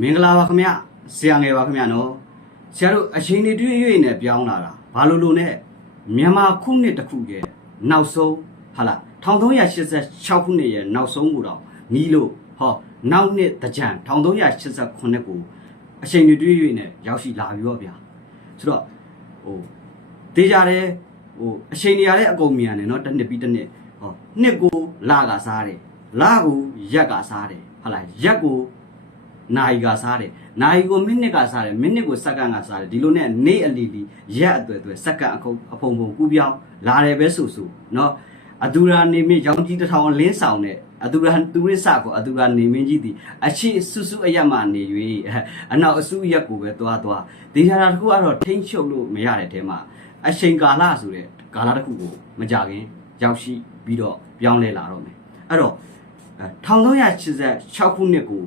မင်္ဂလာပါခင်ဗျဆရာငယ်ပါခင်ဗျနော်ဆရာတို့အချိန်တွေတွေ့၍နဲ့ပြောင်းလာတာဘာလို့လို့နဲ့မြန်မာခုနှစ်တစ်ခုရဲ့နောက်ဆုံးဟာလား1386ခုနှစ်ရဲ့နောက်ဆုံးကိုတော့နီးလို့ဟောနောက်နှစ်တကြံ1389ကိုအချိန်တွေတွေ့၍နဲ့ရောက်ရှိလာပြီတော့ဗျာဆိုတော့ဟိုတေးကြတယ်ဟိုအချိန်တွေရတဲ့အကုန်မြန်တယ်နော်တစ်နှစ်ပြီးတစ်နှစ်ဟောနှစ်ကိုလကစားတယ်လကိုရက်ကစားတယ်ဟာလားရက်ကို နိုင်ကစားတယ်နိုင်ကိုမိနစ်ကစားတယ်မိနစ်ကိုစက္ကန့်ကစားတယ်ဒီလိုနဲ့နေ့အလီလီရက်အတွေ့အတွေ့စက္ကန့်အခုအဖုံဖုံကူးပြောင်းလာတယ်ပဲဆိုဆိုเนาะအတူရာနေမင်းရောင်ကြီးတစ်ထောင်လင်းဆောင်တဲ့အတူရာတူရစ်စကိုအတူရာနေမင်းကြီးဒီအရှိစုစုအရက်မှနေ၍အနောက်အစုရက်ကိုပဲသွားသွားဒီဟာတစ်ခုကတော့ထိမ့်ချုပ်လို့မရတဲ့တဲမှာအချိန်ကာလဆိုတဲ့ကာလတစ်ခုကိုမကြခင်ရောက်ရှိပြီးတော့ပြောင်းလဲလာတော့မယ်အဲ့တော့1386ခုနှစ်ကို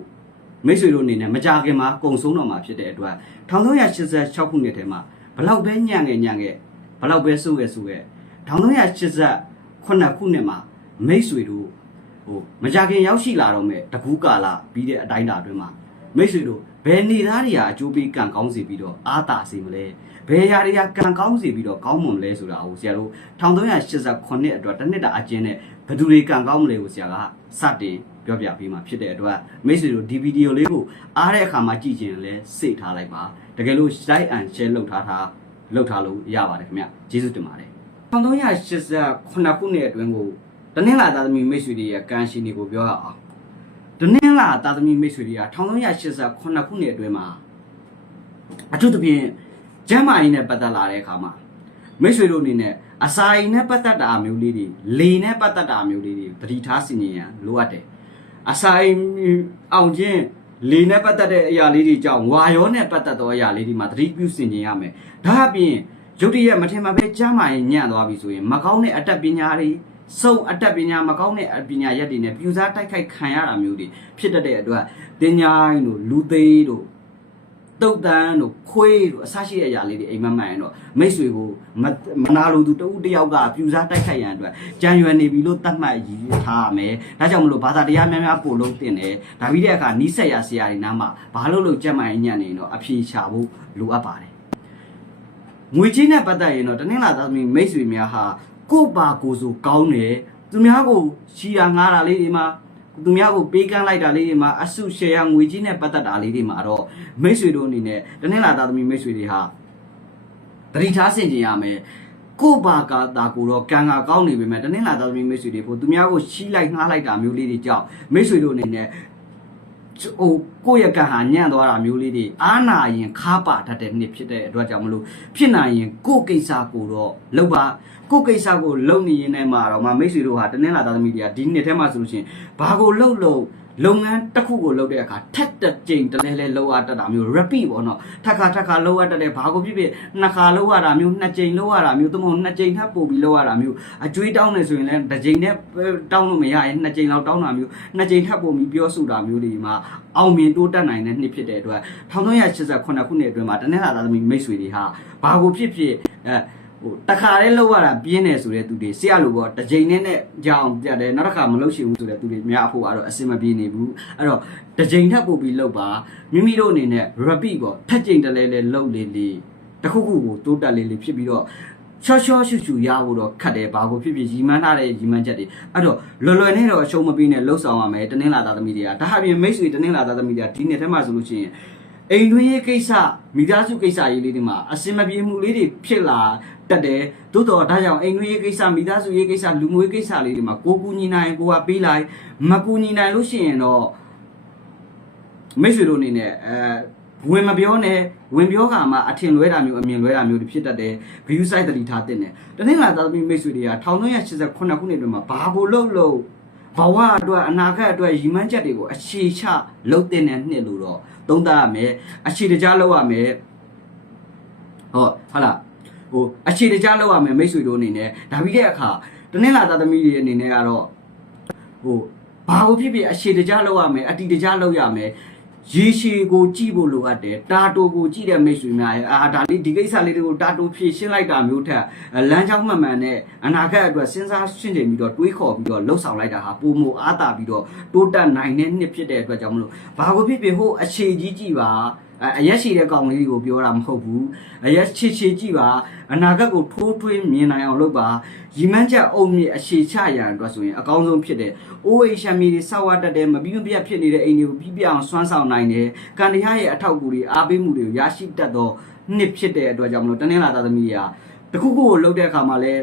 မိတ်ဆွေတို့အနေနဲ့မကြခင်မှာကုံဆုံးတော့မှာဖြစ်တဲ့အတွက်1386ခုနှစ်ထဲမှာဘလောက်ပဲညံ့ငယ်ညံ့ငယ်ဘလောက်ပဲစိုးငယ်စိုးငယ်1388ခုနှစ်မှာမိတ်ဆွေတို့ဟိုမကြခင်ရောက်ရှိလာတော့မဲ့တကူးကာလပြီးတဲ့အတိုင်းတာအတွင်းမှာမိတ်ဆွေတို့ဘယ်နေသားတွေကအကျိုးပေးကံကောင်းစေပြီးတော့အာသာစေမလဲဘယ်ຢာတွေကကံကောင်းစေပြီးတော့ကောင်းမွန်လဲဆိုတာကိုဆရာတို့1388အတွက်တစ်နှစ်တာအကျဉ်းနဲ့ဘယ်သူတွေကံကောင်းမလဲကိုဆရာကစတင် ပြောပြပေးမှာဖြစ်တဲ့အတွက်မိတ်ဆွေတို့ဒီဗီဒီယိုလေးကိုအားတဲ့အခါမှာကြည့်ချင်လဲစိတ်ထားလိုက်ပါတကယ်လို့ like and share လုပ်ထားတာလုပ်ထားလို့ရပါတယ်ခင်ဗျကျေးဇူးတင်ပါတယ်1388ခုနှစ်အတွင်းကိုတနင်္လာသားသမီးမိတ်ဆွေတွေရဲ့ကံရှင်တွေကိုပြောရအောင်တနင်္လာသားသမီးမိတ်ဆွေတွေက1388ခုနှစ်အတွင်းမှာအထူးသဖြင့်ကျမ်းမာရေးနဲ့ပတ်သက်လာတဲ့အခါမှာမိတ်ဆွေတို့အနေနဲ့အစာအိမ်နဲ့ပတ်သက်တာမျိုးလေးတွေလေနဲ့ပတ်သက်တာမျိုးလေးတွေသတိထားစီရင်ရန်လိုအပ်တယ် အစာအိမ်အောင်ချင်းလေနဲ့ပတ်သက်တဲ့အရာလေးတွေကြောင့်ဝါရောနဲ့ပတ်သက်သောအရာလေးတွေမှာသတိပြုစီရင်ရမယ်ဒါအပြင်ရုတ်တရက်မထင်မှပဲကျမ်းမာရေးညံ့သွားပြီဆိုရင်မကောင်းတဲ့အတတ်ပညာတွေစုံအတတ်ပညာမကောင်းတဲ့ပညာရက်တွေနဲ့ပြူစားတိုက်ခိုက်ခံရတာမျိုးတွေဖြစ်တတ်တဲ့အတွက်တင်ညာတို့လူသေးတို့ တုတ်တန်းတို့ခွေးတို့အဆရှိတဲ့အရာလေးတွေအိမ်မက်မှန်ရင်တော့မိတ်ဆွေကိုမမနာလိုသူတဦးတစ်ယောက်ကပြူစားတိုက်ခိုက်ရန်အတွက်ကြံရွယ်နေပြီလို့သတ်မှတ်ရည်ထားရမယ်။ဒါကြောင့်မလို့ဘာသာတရားများများပို့လို့တင်တယ်။ဒါပြီးတဲ့အခါနီးစက်ရဆရာတွေနားမှာဘာလို့လို့ကြက်မှန်ညံ့နေတော့အဖြေရှာဖို့လိုအပ်ပါတယ်။ငွေချင်းနဲ့ပတ်သက်ရင်တော့တနင်္လာသားသမီးမိတ်ဆွေများဟာကို့ပါကိုယ်ဆိုကောင်းတယ်။သူများကိုရှီတာငားတာလေးတွေမှာ သူများကိုပေးကမ်းလိုက်တာလေးတွေမှာအဆုရှယ်ရငွေကြီးနဲ့ပတ်သက်တာလေးတွေမှာတော့မိတ်ဆွေတို့အနေနဲ့တနင်္လာသားသမီးမိတ်ဆွေတွေဟာတတိထားဆင်ကျင်ရမယ်ကို့ဘာကာတာကိုတော့ကံကကောင်းနေပေမဲ့တနင်္လာသားသမီးမိတ်ဆွေတွေဖို့သူများကိုရှီးလိုက်ငှားလိုက်တာမျိုးလေးတွေကြောင့်မိတ်ဆွေတို့အနေနဲ့ဟိုကိုယ့်ရဲ့ကံဟာညံ့သွားတာမျိုးလေးတွေအားနာရင်ခါပါတတ်တဲ့နှစ်ဖြစ်တဲ့အတွက်ကြောင့်မလို့ဖြစ်နိုင်ရင်ကိုယ့်ကိစ္စကိုတော့လောက်ပါ ကိုယ့်ကိစ္စကိုလုံနေရင်လည်းမှာတော့မမိတ်ဆွေတို့ဟာတနင်္လာသားသမီးတွေကဒီနှစ်ထဲမှာဆိုလို့ရှိရင်ဘာကိုလှုပ်လို့လုပ်ငန်းတစ်ခုကိုလုပ်တဲ့အခါထက်တက်ကြိမ်တလဲလဲလောက်ရတတ်တာမျိုး repeat ပေါ့နော်ထက်ခါထက်ခါလောက်ရတတ်တဲ့ဘာကိုဖြစ်ဖြစ်နှစ်ခါလောက်ရတာမျိုးနှစ်ကြိမ်လောက်ရတာမျိုးသို့မဟုတ်နှစ်ကြိမ်ထပ်ပို့ပြီးလောက်ရတာမျိုးအကျွေးတောင်းနေဆိုရင်လည်းတစ်ကြိမ်နဲ့တောင်းလို့မရရင်နှစ်ကြိမ်လောက်တောင်းတာမျိုးနှစ်ကြိမ်ထပ်ပို့ပြီးပြောဆိုတာမျိုးတွေမှာအောင်မြင်တိုးတက်နိုင်တဲ့နှစ်ဖြစ်တဲ့အတွက်1388ခုနှစ်အတွင်းမှာတနင်္လာသားသမီးမိတ်ဆွေတွေဟာဘာကိုဖြစ်ဖြစ်အဲ ဟိုတခါလေးလောက်ရတာပြင်းတယ်ဆိုတဲ့သူတွေဆရာလိုပေါ့တစ်ချိန်နဲ့နဲ့ကြောင်ပြတ်တယ်နောက်တစ်ခါမလုပ်ချင်ဘူးဆိုတဲ့သူတွေများဖို့ကတော့အဆင်မပြေနေဘူးအဲ့တော့တစ်ချိန်ထပ်ပို့ပြီးလောက်ပါမိမိတို့အနေနဲ့ repeat ပေါ့ထက်ချိန်တလဲလဲလောက်လေးလေးတစ်ခုခုကိုတိုးတက်လေးလေးဖြစ်ပြီးတော့ချောချောရှူရှူရဖို့တော့ခတ်တယ်ဘာကိုဖြစ်ဖြစ်ရီမန်းထားတဲ့ရီမန်းချက်တွေအဲ့တော့လွယ်လွယ်နဲ့တော့အရှုံးမပေးနဲ့လှုပ်ဆောင်ရမယ်တနင်္လာသားသမီးတွေကဒါဟာပြင်မိတ်ဆွေတနင်္လာသားသမီးတွေကဒီနေ့ထဲမှာဆိုလို့ရှိရင် အိမ်တွင်းရေးကိစ္စမိသားစုကိစ္စရေးလေးတွေမှာအစင်မပြေမှုလေးတွေဖြစ်လာတတ်တယ်သို့တော်ဒါကြောင့်အိမ်တွင်းရေးကိစ္စမိသားစုရေးကိစ္စလူငွေကိစ္စလေးတွေမှာကိုကူညီနိုင်ကိုကပေးလိုက်မကူညီနိုင်လို့ရှိရင်တော့မိတ်ဆွေတို့အနေနဲ့အဲဝင်မပြောနဲ့ဝင်ပြောကမှအထင်လွဲတာမျိုးအမြင်လွဲတာမျိုးတွေဖြစ်တတ်တယ် view site တတိထားတဲ့နဲ့တနင်္လာသားသမီးမိတ်ဆွေတွေက1389ခုနှစ်အတွင်းမှာဘာကိုလှုပ်လို့ဘဝအတွက်အနာဂတ်အတွက်ရည်မှန်းချက်တွေကိုအခြေချလှုပ်တဲ့နှစ်လို့တော့သုံးသပ်ရမယ်အခြေတကြားလှုပ်ရမယ်ဟုတ်ဟုတ်လားဟိုအခြေတကြားလှုပ်ရမယ်မိတ်ဆွေတို့အနေနဲ့ဒါပြီးတဲ့အခါတနင်္လာသားသမီးတွေအနေနဲ့ကတော့ဟိုဘာကိုဖြစ်ဖြစ်အခြေတကြားလှုပ်ရမယ်အတီတကြားလှုပ်ရမယ် ရေရှည်ကိုကြည့်ဖို့လိုအပ်တယ်တာတိုကိုကြည့်တဲ့မိတ်ဆွေများရဲ့အာဒါလေးဒီကိစ္စလေးတွေကိုတာတိုဖြည့်ရှင်းလိုက်တာမျိုးထက်အဲလမ်းကြောင်းမှန်မှန်နဲ့အနာဂတ်အတွက်စဉ်းစားရှင်းချိန်ပြီးတော့တွေးခေါ်ပြီးတော့လှုပ်ဆောင်လိုက်တာဟာပုံမအားတာပြီးတော့တိုးတက်နိုင်တဲ့နှစ်ဖြစ်တဲ့အတွက်ကြောင့်မလို့ဘာကိုဖြစ်ဖြစ်ဟိုအခြေကြီးကြည့်ပါ အဲအရက်ရှိတဲ့ကောင်လေးကိုပြောတာမဟုတ်ဘူးအရက်ချစ်ချစ်ကြည့်ပါအနာဂတ်ကိုထိုးထွင်းမြင်နိုင်အောင်လုပ်ပါရီမန်းချက်အုံမြင့်အခြေချရန်အတွက်ဆိုရင်အကောင်းဆုံးဖြစ်တဲ့ OH ရှမ်းမီတွေစောက်ဝတ်တတ်တဲ့မပြီးမပြတ်ဖြစ်နေတဲ့အိမ်တွေကိုပြီးပြအောင်ဆွမ်းဆောင်နိုင်တယ်။ကန်တရားရဲ့အထောက်အကူတွေအားပေးမှုတွေကိုရရှိတတ်သောနှစ်ဖြစ်တဲ့အတွက်ကြောင့်မလို့တနင်္လာသားသမီးတွေကတခုခုကိုလှုပ်တဲ့အခါမှာလဲ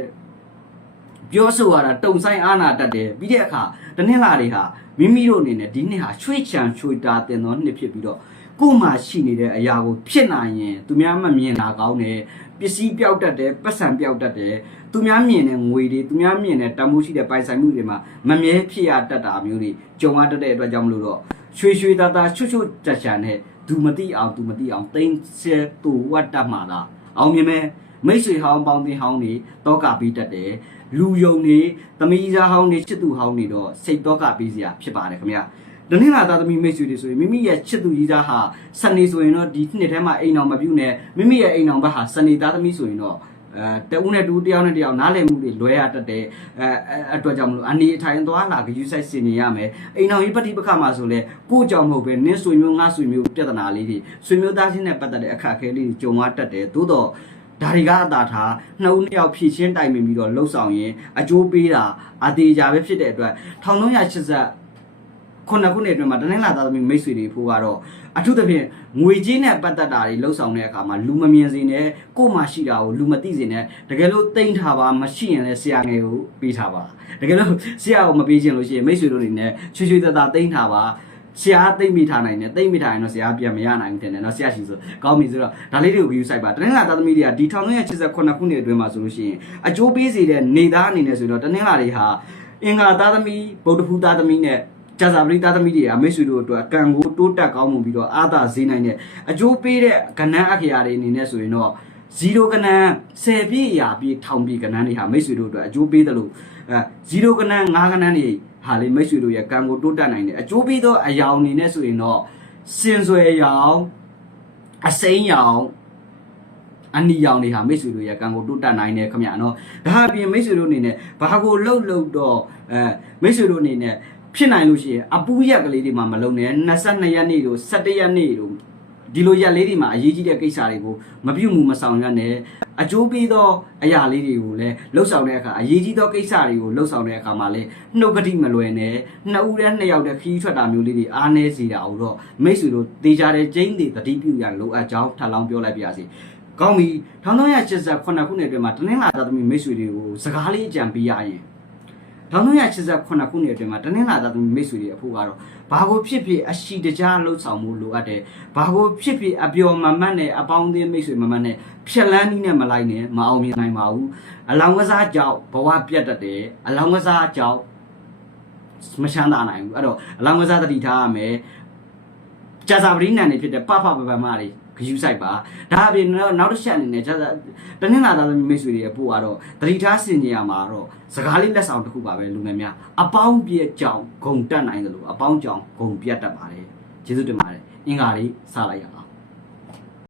ပြောဆိုရတာတုံဆိုင်အားနာတတ်တယ်ပြီးတဲ့အခါတနင်္လာတွေဟာမိမိတို့အနေနဲ့ဒီနှစ်ဟာချွေချံချွေတာတင်သောနှစ်ဖြစ်ပြီးတော့ ကိုယ်မှရှိနေတဲ့အရာကိုဖြစ်နိုင်ရင်သူများမမြင်တာကောင်းတယ်ပစ္စည်းပြောက်တတ်တယ်ပတ်စံပြောက်တတ်တယ်သူများမြင်တဲ့ငွေတွေသူများမြင်တဲ့တန်ဖိုးရှိတဲ့ပိုင်ဆိုင်မှုတွေမှာမမြဲဖြစ်ရတတ်တာမျိုးတွေကြုံရတတ်တဲ့အတွက်ကြောင့်မလို့တော့ရွှေရွှေသားသားချွတ်ချွတ်ကြက်ချာနဲ့သူမသိအောင်သူမသိအောင်တိမ့်ဆဲတူဝတ်တတ်မှာလားအောင်မြင်မဲ့မိတ်ဆွေဟောင်းပေါင်းတင်ဟောင်းတွေတောကပြီးတတ်တယ်လူယုံတွေသမီးသားဟောင်းတွေချစ်သူဟောင်းတွေတော့စိတ်တောကပြီးစရာဖြစ်ပါတယ်ခင်ဗျာ ဒနင်္လာသားသမီးမိတ်ဆွေတွေဆိုရင်မိမိရဲ့ချစ်သူကြီးသားဟာစနေဆိုရင်တော့ဒီနှစ်ထဲမှာအိမ်အောင်မပြုတ်နဲ့မိမိရဲ့အိမ်အောင်ဘက်ဟာစနေသားသမီးဆိုရင်တော့အဲတဦးနဲ့တူတယောက်နဲ့တယောက်နားလည်မှုတွေလွဲရတတ်တယ်အဲအဲအတွက်ကြောင့်မလို့အနေအထိုင်သွားလာကြည့်ဆိုင်စင်နေရမယ်အိမ်အောင်ကြီးပฏิပခါမှာဆိုလဲကိုကြောင့်မဟုတ်ပဲနင်းဆွေမျိုးငါဆွေမျိုးပြဿနာလေးတွေဆွေမျိုးသားချင်းနဲ့ပတ်သက်တဲ့အခက်အခဲလေးတွေကြုံရတတ်တယ်သို့တော့ဒါတွေကအသာထားနှစ်ဦးနှစ်ယောက်ဖြည့်ချင်းတိုင်ပင်ပြီးတော့လှုပ်ဆောင်ရင်အကျိုးပေးတာအသေးကြပဲဖြစ်တဲ့အတွက်1380 ခုနှစ်ခုနှစ်အတွင်းမှာတနင်္လာသားသမီးမိတ်ဆွေတွေဖို့ကတော့အထူးသဖြင့်ငွေကြေးနဲ့ပတ်သက်တာတွေလှုပ်ဆောင်တဲ့အခါမှာလူမမြင်စေနဲ့ကိုယ်မှရှိတာကိုလူမသိစေနဲ့တကယ်လို့တိမ့်ထားပါမရှိရင်လည်းဆရာငယ်ကိုပေးထားပါတကယ်လို့ဆရာကိုမပေးချင်လို့ရှိရင်မိတ်ဆွေတို့တွေနဲ့ချွေချွေတသားတိမ့်ထားပါဆရာသိမ့်မိထားနိုင်တယ်သိမ့်မိထားရင်တော့ဆရာပြန်မရနိုင်ဘူးတင်တယ်เนาะဆရာရှိဆိုကောင်းပြီဆိုတော့ဒါလေးတွေကို view site ပါတနင်္လာသားသမီးတွေကဒီ1989ခုနှစ်အတွင်းမှာဆိုလို့ရှိရင်အကျိုးပေးစေတဲ့နေသားအနေနဲ့ဆိုတော့တနင်္လာတွေဟာအင်္ဂါသားသမီးဗုဒ္ဓဖူးသားသမီးနဲ့ ကျာစာပရိသတ်သမီးတွေကမိတ်ဆွေတို့အတွက်ကံကိုတိုးတက်ကောင်းမှုပြီးတော့အာသာဈေးနိုင်တဲ့အကျိုးပေးတဲ့ကဏ္ဍအခရာတွေအနေနဲ့ဆိုရင်တော့0ကဏ္ဍ10ပြည့်ရာပြည့်ထောင်ပြည့်ကဏ္ဍတွေဟာမိတ်ဆွေတို့အတွက်အကျိုးပေးတယ်လို့အဲ0ကဏ္ဍ5ကဏ္ဍတွေဟာလေမိတ်ဆွေတို့ရဲ့ကံကိုတိုးတက်နိုင်တယ်အကျိုးပေးသောအယောင်အနေနဲ့ဆိုရင်တော့စင်ဆွဲရောင်အစိမ်းရောင်အနီရောင်တွေဟာမိတ်ဆွေတို့ရဲ့ကံကိုတိုးတက်နိုင်တယ်ခင်ဗျာနော်ဒါအပြင်မိတ်ဆွေတို့အနေနဲ့ဘာကိုလှုပ်လှုပ်တော့အဲမိတ်ဆွေတို့အနေနဲ့ ဖြစ်နိုင်လို့ရှိရင်အပူရက်ကလေးတွေမှာမလုံနဲ့22ရက်နေ့တို့17ရက်နေ့တို့ဒီလိုရက်လေးတွေမှာအရေးကြီးတဲ့ကိစ္စတွေကိုမပြုတ်မှုမဆောင်ရွက်နဲ့အကျိုးပေးသောအရာလေးတွေကိုလည်းလှုပ်ဆောင်တဲ့အခါအရေးကြီးသောကိစ္စတွေကိုလှုပ်ဆောင်တဲ့အခါမှာလည်းနှုတ်ကတိမလွယ်နဲ့နှစ်ဦးနဲ့နှစ်ယောက်တည်းခီးထွက်တာမျိုးလေးတွေအားနည်းစေတာကိုတော့မိတ်ဆွေတို့တေချာတဲ့ကျင်းတွေတတိပြုရန်လိုအပ်ကြောင်းထပ်လောင်းပြောလိုက်ပါရစေကောင်းပြီ1389ခုနှစ်အတွင်းမှာတနင်္လာသားသမီးမိတ်ဆွေတွေကိုစကားလေးအကြံပေးရရင် 1989ခုနှစ်အတွင်းမှာတနင်္လာသားသမီးမိတ်ဆွေတွေအဖို့ကတော့ဘာကိုဖြစ်ဖြစ်အရှိတကြားလှုပ်ဆောင်မှုလိုအပ်တယ်ဘာကိုဖြစ်ဖြစ်အပျော်မမတ်နဲ့အပေါင်းအသင်းမိတ်ဆွေမမတ်နဲ့ဖြက်လန်းနည်းနဲ့မလိုက်နဲ့မအောင်မြင်နိုင်ပါဘူးအလောင်းကစားကြောင့်ဘဝပြတ်တတ်တယ်အလောင်းကစားကြောင့်မချမ်းသာနိုင်ဘူးအဲ့တော့အလောင်းကစားတတိထားရမယ်ကြာစာပရိနန်နေဖြစ်တဲ့ပပပပမတွေ ဂယူဆိုင်ပါဒါအပြင်တော့နောက်တစ်ချက်အနေနဲ့ကြာစာတနင်္လာသားသမီးမိတ်ဆွေတွေအဖို့ကတော့တတိထားစင်ကြရမှာတော့စကားလေးလက်ဆောင်တစ်ခုပါပဲလူငယ်များအပေါင်းပြည့်ကြောင်ဂုံတက်နိုင်တယ်လို့အပေါင်းကြောင်ဂုံပြတ်တတ်ပါတယ်ကျေးဇူးတင်ပါတယ်အင်္ဂါလေးစလိုက်ရအောင်